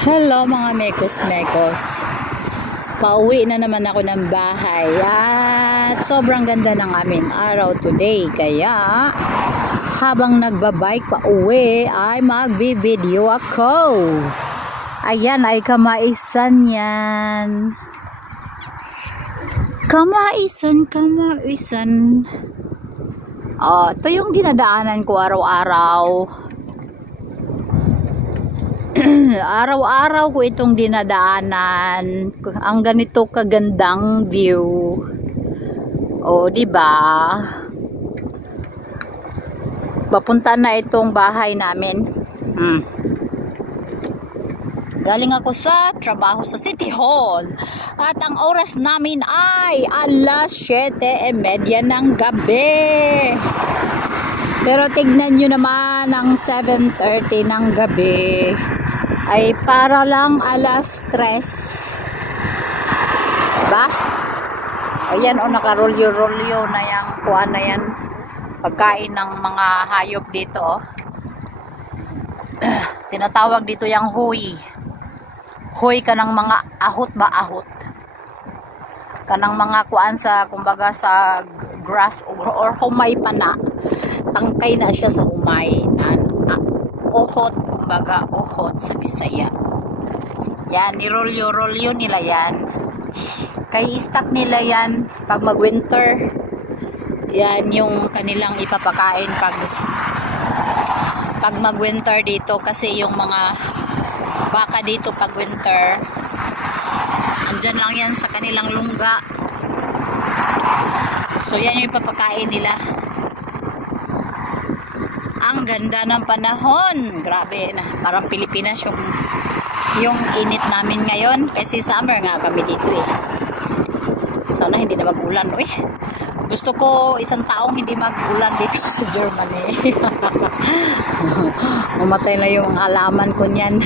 Hello mga mekos-mekos. Pauwi na naman ako ng bahay at sobrang ganda ng aming araw today. Kaya habang nagbabike pauwi ay magbi-video ako. Ayan ay kamaisan yan. Kamaisan. Oh, ito yung dinadaanan ko araw-araw. Araw-araw ko itong dinadaanan. Ang ganito kagandang view. Oh, di ba? Papunta na itong bahay namin. Galing ako sa trabaho sa City Hall. At ang oras namin ay alas 7:30 ng gabi. Pero tignan nyo naman ang 7:30 ng gabi ay para lang alas 3. Diba? Ayan o, nakarolyo-rolyo na yung kuha na yan. Pagkain ng mga hayop dito o. Tinatawag dito yung huy. Huy ka ng mga ahot ba ahot. Kanang mga kuan sa, kumbaga sa grass or humay pa na. Tangkay na siya sa humay na ohot, kumbaga ohot sa Bisaya. Yan, nirolyo-rolyo nila yan. Kay stock nila yan pag mag-winter. Yan yung kanilang ipapakain pag mag-winter dito, kasi yung mga baka dito pag winter andyan lang yan sa kanilang lungga. So yan yung ipapakain nila. Ang ganda ng panahon, grabe na, parang Pilipinas yung init namin ngayon kasi summer nga kami dito eh. Sana hindi na mag-ulan eh. Gusto ko isang taong hindi mag-ulan dito sa Germany. Mamatay na yung halaman ko niyan.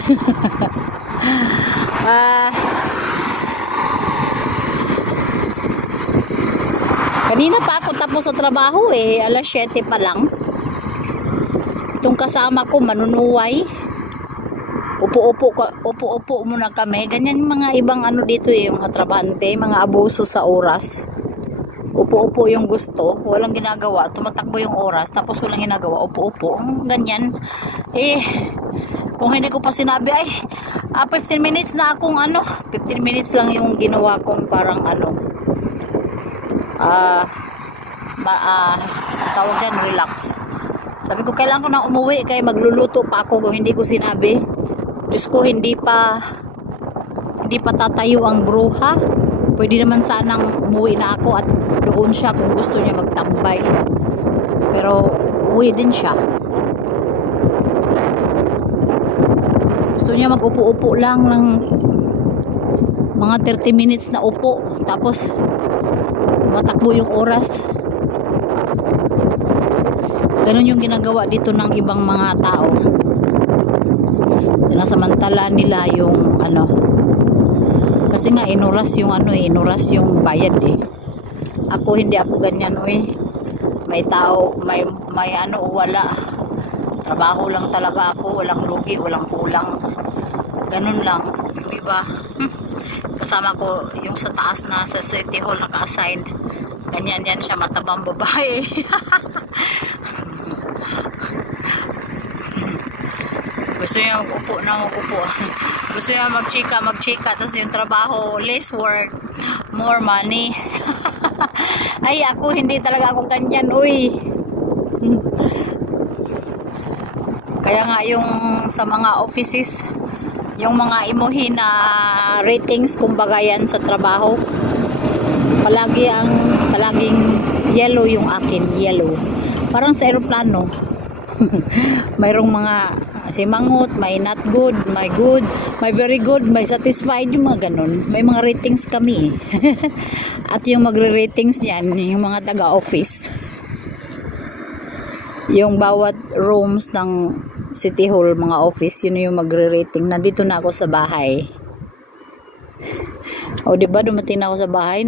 Kanina pa ako tapos sa trabaho eh, alas 7 pa lang. Itong kasama ko manunuway. Upo-upo muna kami. Ganyan mga ibang ano dito eh, mga trabante, mga abuso sa oras. Upo-upo yung gusto, walang ginagawa, tumatakbo yung oras, tapos walang ginagawa, upo-upo, ganyan. Eh, kung hindi ko pa sinabi, ay, 15 minutes na akong 15 minutes lang yung ginawa kong parang tawag dyan, relax. Sabi ko, kailangan ko na umuwi, kaya magluluto pa ako kung hindi ko sinabi. Diyos ko, hindi pa tatayo ang bruha. Pwede naman sanang umuwi na ako at doon siya kung gusto niya magtambay. Pero uwi din siya. Gusto niya mag-upo-upo lang ng mga 30 minutes na upo. Tapos matakbo yung oras. Ganun yung ginagawa dito ng ibang mga tao. Sinasamantala nila yung kasi nga inuras yung inuras yung bayad eh. Ako hindi ako ganyan may tao, may wala. Trabaho lang talaga ako, walang lugi, walang kulang. Ganun lang. Yung iba, kasama ko yung sa taas na sa City Hall naka-assign. Ganyan yan siya, matabang babae. Gusto niya mag-upo. Gusto niya mag-chika. Tapos yung trabaho, less work, more money. Ay, ako, hindi talaga ako ganyan, Kaya nga yung sa mga offices, yung mga imuhin na ratings, kumbaga yan sa trabaho, palaging yellow yung akin, yellow. Parang sa aeroplano. Mayroong mga simangot, may not good, may good, may very good, may satisfied, yung mga ganun. May mga ratings kami. At yung magre-ratings yan, yung mga taga-office. Yung bawat rooms ng City Hall, mga office, yun yung magre-rating. Nandito na ako sa bahay. O diba, dumating na ako sa bahay,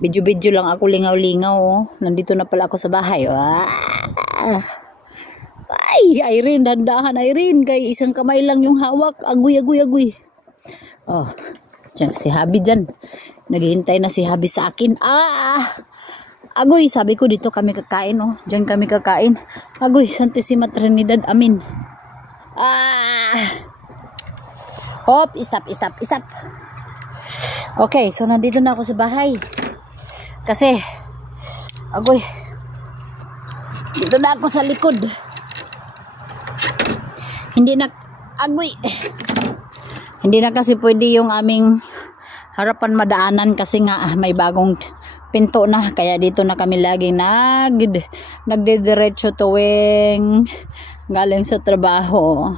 Video lang ako, lingaw-lingaw. Oh. Nandito na pala ako sa bahay. Ay, Irene, dandahan Irene. Kay isang kamay lang yung hawak. Agoy. Oh, dyan, si Habi dyan. Naghihintay na si Habi sa akin. Agoy, sabi ko dito kami kakain. Oh. Dyan kami kakain. Agoy, Santissima Trinidad, amin. Hop, stop. Okay, so nandito na ako sa bahay. Kasi, agoy, dito na ako sa likod. Hindi na kasi pwede yung aming harapan madaanan kasi nga may bagong pinto na. Kaya dito na kami lagi nagdidiretso tuwing galing sa trabaho.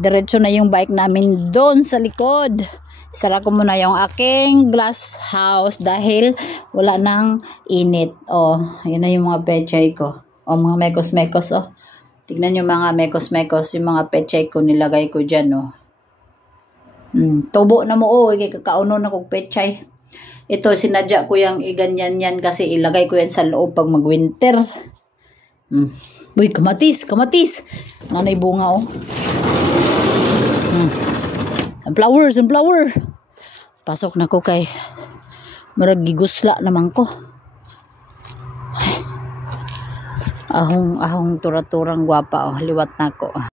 Diretso na yung bike namin doon sa likod. Sara ko muna yung aking glass house dahil wala nang init. Yun na yung mga pechay ko. Mga mekos-mekos. Tignan nyo mga mekos-mekos. Yung mga pechay ko nilagay ko dyan. Tubo na mo. Kaya kakauno na kong pechay. Ito sinadya ko yung iganyan yan kasi ilagay ko yan sa loob pag mag-winter. Uy, kamatis. Nanay bunga Sunflower. Pasok na ko kay marag gigusla naman ko. Ahong turaturang gwapa. Liwat na ko.